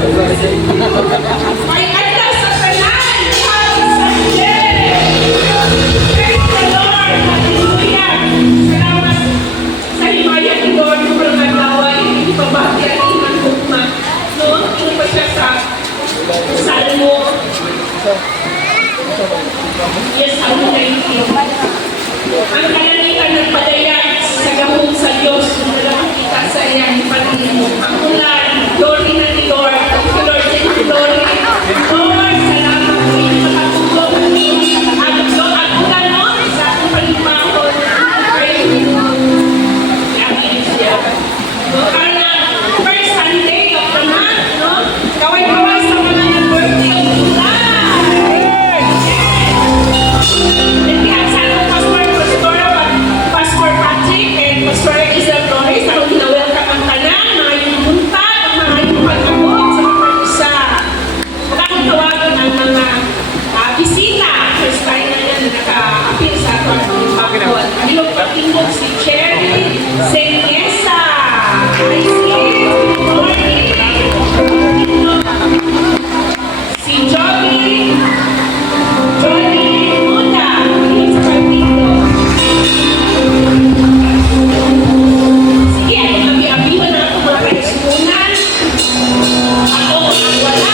May adlaw sa tanan. Happy Sunday! Praise the Lord! Hallelujah! Salamat sa himaya ni Lord kung mga adlaw ay ipabati ang iman hukma. No? Ito pa siya sa Salmo. Yes, Salmo 19. Ang kalalitan nagpadaya sa gahong sa Diyos kung nalang kita sa iyang pag-imo. Ang ulan, glory na ni Lord. Thank you, Lord. Thank you, glory. Lord, salamat po yung makatulong. Ang ulan, no? Sa ating pag-imahon. Praise you. Amen siya. No, ang first Sunday of the month, no? Kaway-kaway sa mga nag-birthday of July. Then we have Pastor Patrick and Pastor Isabel Flores. Ako ginawelcome ang tanan, mga yung buntag, ang mga yung pag-abot sa mga isa. Maraming tawagan ang mga bisita. First time na yan naka-appear sa ato ang pagkakot. Ang pagtingog si Cherry Senyesa. Hi, sis. Good morning. Si Johnny Muda. Yung sa pagtingog. Sige, abi-abihan na ako mga kaisunan. Ako, wala.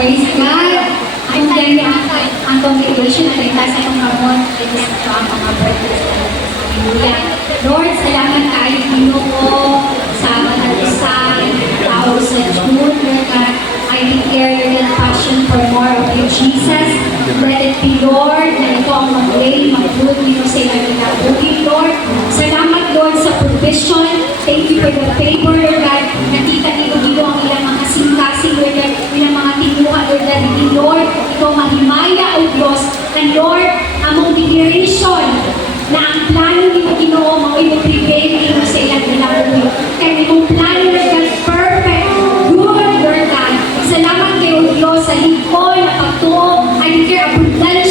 Praise God! Ang ganda ang congregation at sa akong kamon ay sa mga brothers. Hallelujah. Lord, salamat tayo Ginoo sa matalusan, tao sa June, Lord God. I declare your passion for more of you, Jesus. Let it be, Lord, na ito ang mag-lay, mag-good nito sa ilang ginabugin, Lord. Salamat, Lord, sa provision. Thank you for the favor, Lord God. Nakita nito dito ang ilang mga kasing-kasing, Lord God, ilang mga tinuha, Lord God, hindi, Lord, ikaw mahimaya, O Diyos. And Lord, among declaration na ang plano ni mo Ginoo mo i-prevail nimo sa ilang ginabugin. Kaya imong plano, Lord God, perfect, good, Lord God. Salamat kayo, Diyos, sa lingkod na pagtuo. I declare abundance